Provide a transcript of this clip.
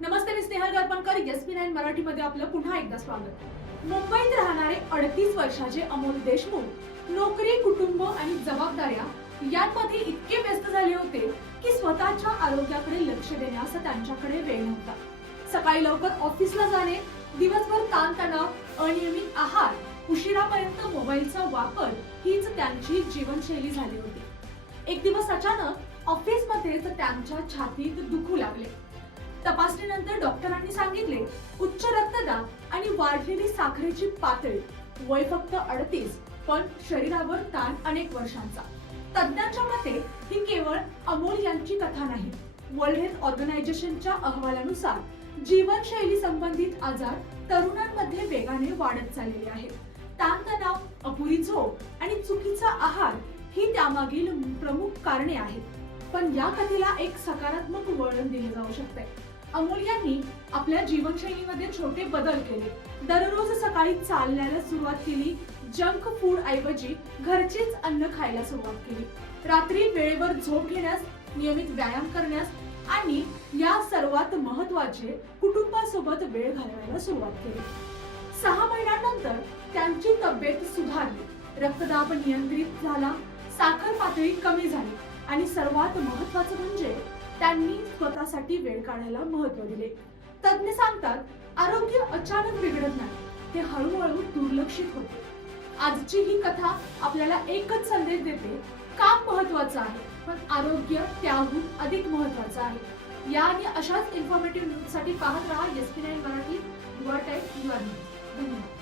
नमस्ते, मी Snehal गरपणकर. SP9 मराठीमध्ये आपलं पुन्हा एकदा स्वागत. मुंबईत राहणारे 38 वर्षाचे अमोल देशमुख नोकरी, कुटुंब आणि जबाबदाऱ्या यांमध्ये इतके व्यस्त झाले होते की स्वतःच्या आरोग्याकडे लक्ष देण्यास त्यांच्याकडे वेळ नव्हता. सकाळी लवकर ऑफिसला जाणे, दिवसभर ताणतणाव, अनियमित आहार, उशिरापर्यंत मोबाईलचा वापर हीच त्यांची जीवनशैली झाली होती. एक दिवस अचानक ऑफिसमध्येच त्यांच्या छातीत दुखू लागले. तपासणीनंतर डॉक्टरांनी सांगितले उच्च रक्तदाब आणि वाढलेली साखरेची पातळी. वय फक्त 38, पण शरीरावर ताण अनेक वर्षांचा. तज्ञांच्या मते ही केवळ अमोल यांची कथा नाही. वर्ल्ड हेल्थ ऑर्गनायझेशनच्या अहवालानुसार जीवनशैली संबंधित आजार तरुणांमध्ये वेगाने वाढत चाललेले आहेत. ताणतणाव, अपुरी झोप आणि चुकीचा आहार ही त्यामागील प्रमुख कारणे आहेत. पण या कथेला एक सकारात्मक वळण दिले जाऊ शकते. अमोल यांनी आपल्या जीवनशैलीमध्ये छोटे बदल केले. दररोज सकाळी चालण्याला सुरुवात केली. जंक फूड ऐवजी घरचेच अन्न खायला सुरुवात केली. रात्री वेळेवर झोप घेण्यास, नियमित व्यायाम करण्यास आणि या सर्वात महत्त्वाचे कुटुंबासोबत वेळ घालवायला सुरुवात केली. 6 महिन्यांनंतर त्यांची तब्येत सुधारली. रक्तदाब नियंत्रित झाला, साखर पातळी कमी झाली आणि सर्वात महत्त्वाचं म्हणजे त्यांनी स्वतःसाठी वेळ काढायला महत्त्व दिले. तज्ञ सांगतात, आरोग्य अचानक बिघडत नाही, ते हळूहळू दुर्लक्षित होते. आजची ही कथा आपल्याला एकच संदेश देते, काम महत्त्वाचं आहे, पण आरोग्य त्याहून अधिक महत्त्वाचं आहे. या आणि अशाच इन्फॉर्मेटिव्ह न्यूज साठी पाहत राहा SP9 Marathi. Your time, your news. धन्यवाद.